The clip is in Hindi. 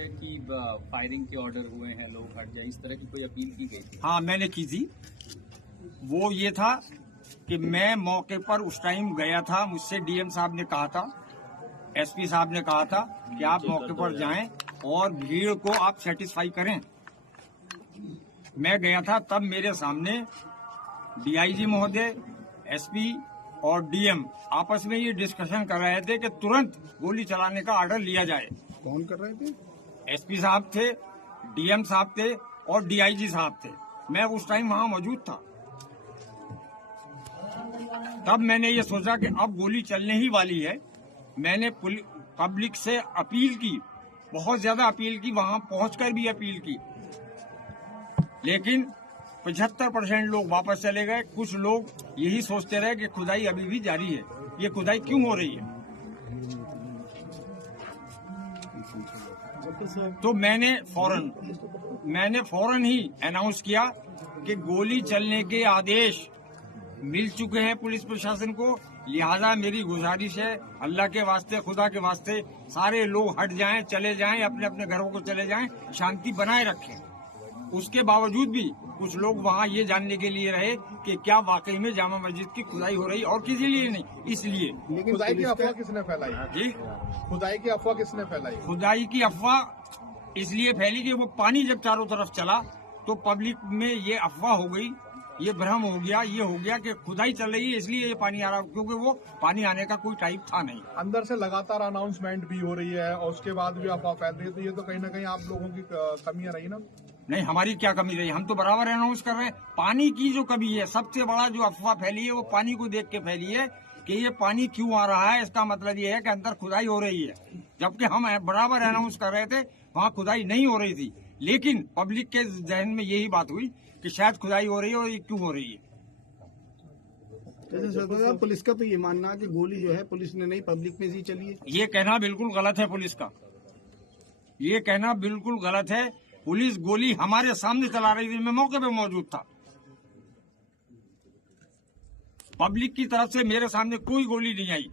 है कि फायरिंग के ऑर्डर हुए हैं, लोग हट जाए, इस तरह की कोई अपील की गई थी? हाँ, मैंने की थी। वो ये था कि मैं मौके पर उस टाइम गया था, मुझसे डीएम साहब ने कहा था, एसपी साहब ने कहा था कि आप मौके पर जाएं और भीड़ को आप सेटिस्फाई करें। मैं गया था, तब मेरे सामने डीआईजी महोदय, एसपी और डीएम आपस में ये डिस्कशन कर रहे थे कि तुरंत गोली चलाने का ऑर्डर लिया जाए। कौन कर रहे थे? एसपी साहब थे, डीएम साहब थे और डीआईजी साहब थे। मैं उस टाइम वहां मौजूद था। तब मैंने ये सोचा कि अब गोली चलने ही वाली है। मैंने पब्लिक से अपील की, बहुत ज्यादा अपील की, वहां पहुंचकर भी अपील की, लेकिन 75% लोग वापस चले गए। कुछ लोग यही सोचते रहे कि खुदाई अभी भी जारी है, ये खुदाई क्यों हो रही है। तो मैंने फौरन ही अनाउंस किया कि गोली चलने के आदेश मिल चुके हैं पुलिस प्रशासन को, लिहाजा मेरी गुजारिश है, अल्लाह के वास्ते, खुदा के वास्ते, सारे लोग हट जाएं, चले जाएं, अपने अपने घरों को चले जाएं, शांति बनाए रखें। उसके बावजूद भी कुछ लोग वहां ये जानने के लिए रहे कि क्या वाकई में जामा मस्जिद की खुदाई हो रही, और किसी लिए नहीं, इसलिए। लेकिन खुदाई की अफवाह किसने फैलाई? जी, खुदाई की अफवाह किसने फैलाई? खुदाई की अफवाह इसलिए फैली कि वो पानी जब चारों तरफ चला तो पब्लिक में ये अफवाह हो गई, ये भ्रम हो गया, ये हो गया कि खुदाई चल रही है इसलिए ये पानी आ रहा, क्योंकि वो पानी आने का कोई टाइप था नहीं। अंदर से लगातार अनाउंसमेंट भी हो रही है और उसके बाद भी अफवाह फैल रही है, तो ये तो कहीं ना कहीं आप लोगों की कमियां रही ना? नहीं, हमारी क्या कमी रही, हम तो बराबर अनाउंस कर रहे हैं। पानी की जो कमी है, सबसे बड़ा जो अफवाह फैली है वो पानी को देख के फैली है कि ये पानी क्यों आ रहा है। इसका मतलब ये है कि अंदर खुदाई हो रही है, जबकि हम बराबर अनाउंस कर रहे थे वहाँ खुदाई नहीं हो रही थी, लेकिन पब्लिक के जहन में यही बात हुई कि शायद खुदाई हो रही है, और ये क्यों हो रही है। जैसे सरदार, पुलिस का तो ये मानना है कि गोली जो है पुलिस ने नहीं, पब्लिक में ही चली है। ये कहना बिल्कुल गलत है पुलिस का, ये कहना बिल्कुल गलत है। पुलिस गोली हमारे सामने चला रही थी, मैं मौके पे मौजूद था। पब्लिक की तरफ से मेरे सामने कोई गोली नहीं आई।